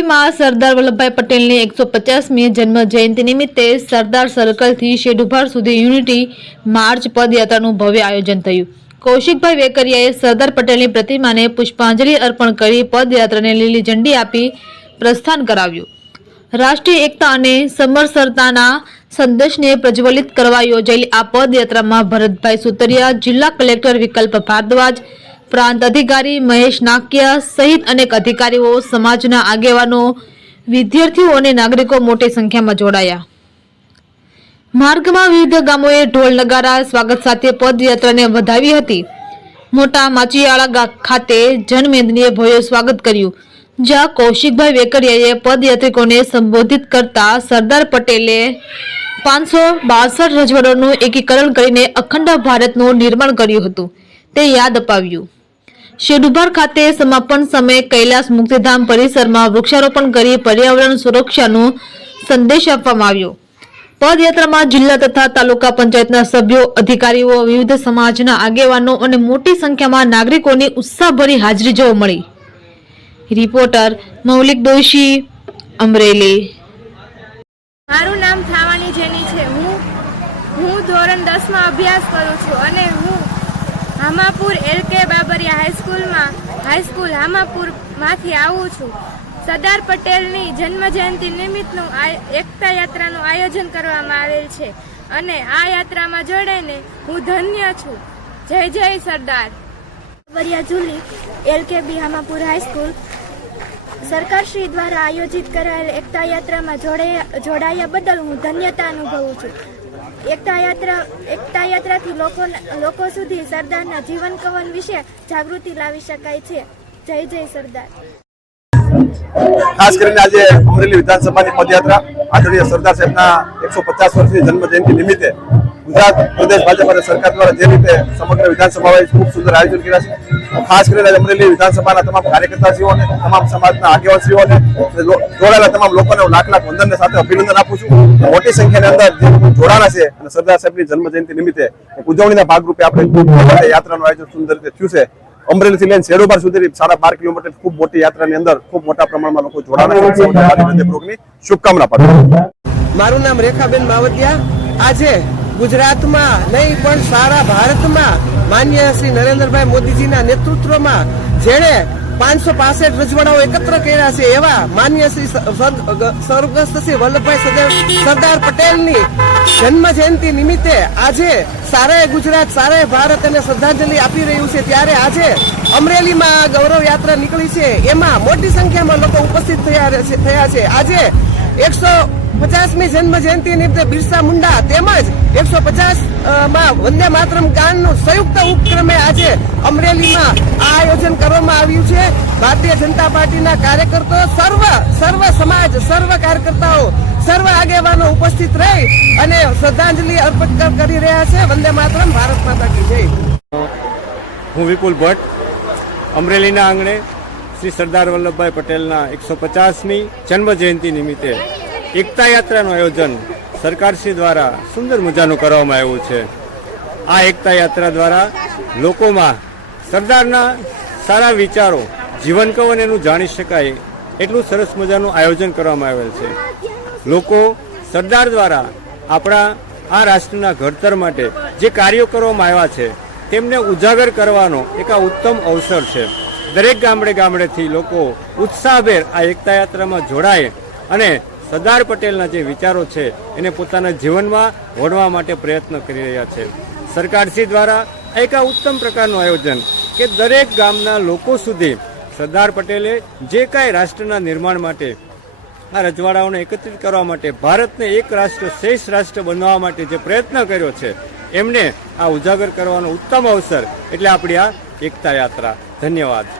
અમરેલીમાં સરદાર વલ્લભભાઈ પટેલની 150મી જન્મ જયંતિ નિમિત્તે સરદાર સર્કલથી શેડુભાર સુધી યુનિટી માર્ચ પદયાત્રાનું ભવ્ય આયોજન થયું। કૌશિકભાઈ વેકરિયાએ સરદાર પટેલની પ્રતિમાને પુષ્પાંજલિ અર્પણ કરી પદયાત્રાને લીલી ઝંડી આપી પ્રસ્થાન કરાવ્યું। રાષ્ટ્રીય એકતા અને સમરસતાના સંદેશને પ્રજ્વલિત કરવા યોજાયેલી આ પદયાત્રામાં ભરતભાઈ સુતરિયા, જિલ્લા કલેક્ટર વિકલ્પ ભારદ્વાજ, प्रांत अधिकारी महेश नाकिया सहित अनेक अधिकारीओ, समाजना आगेवानो, विद्यार्थीओ और नागरिको मोटी संख्या में जोड़ाया। मार्ग में विविध गामोए ढोल नगारा स्वागत साथे पदयात्रा ने वधावी हती। मोटा माचियाळा खाते जनमेदनीए भव्य स्वागत कर्યું, જ્યાં કૌશિકભાઈ વેકરિયાએ પદયાત્રિકોને સંબોધિત કરતા સરદાર પટેલે 562 રજવાડાનું એકીકરણ કરીને અખંડ ભારતનું નિર્માણ કર્યું હતું તે યાદ અપાવ્યું। શેડુભાર ખાતે સમાપન સમયે કૈલાસ મુક્તિધામ પરિસરમાં વૃક્ષારોપણ કરી પર્યાવરણ સુરક્ષાનો સંદેશ આપવામાં આવ્યો। પદયાત્રામાં જિલ્લા તથા તાલુકા પંચાયતના સભ્યો, અધિકારીઓ, વિવિધ સમાજના આગેવાનો અને મોટી સંખ્યામાં નાગરિકોની ઉત્સાહભરી હાજરી જોવા મળી। રિપોર્ટર મૌલિક દોશી, અમરેલી। મારું નામ થાવાની જેની છે। હું ધોરણ 10 માં અભ્યાસ કરું છું અને હું હામાપુર એલકે બાબરિયા હાઈસ્કૂલ હામાપુરમાંથી આવું છું। સરદાર પટેલની જન્મ જયંતિ નિમિત્તનું એકતા યાત્રાનું આયોજન કરવામાં આવેલ છે અને આ યાત્રામાં જોડાઈને હું ધન્ય છું। જય જય સરદાર। બાબરિયા જુલી એલકેબી હામાપુર હાઈસ્કૂલ સરકારશ્રી દ્વારા આયોજિત કરાયેલ એકતા યાત્રામાં જોડાયા બદલ હું ધન્યતા અનુભવું છું। એકતા યાત્રાથી લોકો સુધી સરદારના જીવન કવન વિશે જાગૃતિ લાવી શકાય છે। જય જય સરદાર। ખાસ કરીને આજે અમરેલી વિધાનસભાની પદયાત્રા આદરણીય સરદાર સાહેબના 150 વર્ષની જન્મ જયંતિ નિમિત્તે ગુજરાત પ્રદેશ ભાજપ અને સરકાર દ્વારા જે રીતે સમગ્ર વિધાનસભામાં ખૂબ સુંદર આયોજન કર્યા છે, ખાસ કરીને અમરેલી વિધાનસભાના તમામ કાર્યકર્તાશ્રીઓને, તમામ સમાજના આગેવાનશ્રીઓને, જોડાયેલા તમામ લોકોને હું લાખ વંદનને સાથે અભિનંદન આપું છું। મોટી સંખ્યાની અંદર જે જોડાણા છે અને સરદાર સાહેબની જન્મ જયંતિ નિમિત્તે ઉજવણીના ભાગરૂપે આપણે યાત્રાનું આયોજન સુંદર રીતે થયું છે। અમરેલીથી લઈને શેડુભાર સુધી 12.5 કિલોમીટર ખૂબ મોટી યાત્રાની અંદર ખૂબ મોટા પ્રમાણમાં લોકો જોડાણા છે। શુભકામના પાઠવું। મારું નામ રેખાબેન માવતિયા। આજે ગુજરાતમાં નહીં પણ સારા ભારતમાં માન્ય શ્રી નરેન્દ્રભાઈ મોદીજીના નેતૃત્વમાં જેણે 565 રજવાડાઓ એકત્ર કર્યા છે એવા માન્ય શ્રી સ્વર્ગસ્થ શ્રી વલ્લભભાઈ સરદાર પટેલની જન્મ જયંતિ નિમિત્તે આજે સારે ગુજરાત, સારે ભારત અને શ્રદ્ધાંજલિ આપી રહ્યું છે। ત્યારે આજે અમરેલીમાં ગૌરવ યાત્રા નીકળી છે, એમાં મોટી સંખ્યામાં લોકો ઉપસ્થિત થયા છે। આજે 150મી જન્મ જયંતિ નિમિત્તે બિરસા મુંડા તેમજ 150માં વંદે માતરમ ગાનનું સંયુક્ત ઉપક્રમે આજે અમરેલીમાં આ આયોજન કરવામાં આવ્યું છે। ભારતીય જનતા પાર્ટીના કાર્યકર્તાઓ, સર્વ સમાજ, સર્વ કાર્યકર્તાઓ, સર્વ આગેવાનો ઉપસ્થિત રહી અને શ્રદ્ધાંજલિ અર્પણ કરી રહ્યા છે। વંદે માતરમ, ભારત માતા કી જય। હું વિપુલ ભટ્ટ, અમરેલીના આંગણે શ્રી સરદાર વલ્લભભાઈ પટેલના 150મી જન્મ જયંતિ નિમિત્તે એકતા યાત્રાનું આયોજન સરકારશ્રી દ્વારા સુંદર મજાનું કરવામાં આવ્યું છે। આ એકતા યાત્રા દ્વારા લોકોમાં સરદારના સારા વિચારો, જીવન કવન એનું જાણી શકાય એટલું સરસ મજાનું આયોજન કરવામાં આવેલ છે। લોકો સરદાર દ્વારા આપણા આ રાષ્ટ્રના ઘડતર માટે જે કાર્યો કરવામાં આવ્યા છે તેમને ઉજાગર કરવાનો એક આ ઉત્તમ અવસર છે। દરેક ગામડેથી લોકો ઉત્સાહભેર આ એકતા યાત્રામાં જોડાય અને સરદાર પટેલના જે વિચારો છે એને પોતાના જીવનમાં વણવા માટે પ્રયત્ન કરી રહ્યા છે। સરકારશ્રી દ્વારા એક આ ઉત્તમ પ્રકારનું આયોજન કે દરેક ગામના લોકો સુધી સરદાર પટેલે જે કાંઈ રાષ્ટ્રના નિર્માણ માટે આ રજવાડાઓને એકત્રિત કરવા માટે, ભારતને એક રાષ્ટ્ર શ્રેષ્ઠ રાષ્ટ્ર બનાવવા માટે જે પ્રયત્ન કર્યો છે એમને આ ઉજાગર કરવાનો ઉત્તમ અવસર એટલે આપણી આ એકતા યાત્રા। ધન્યવાદ।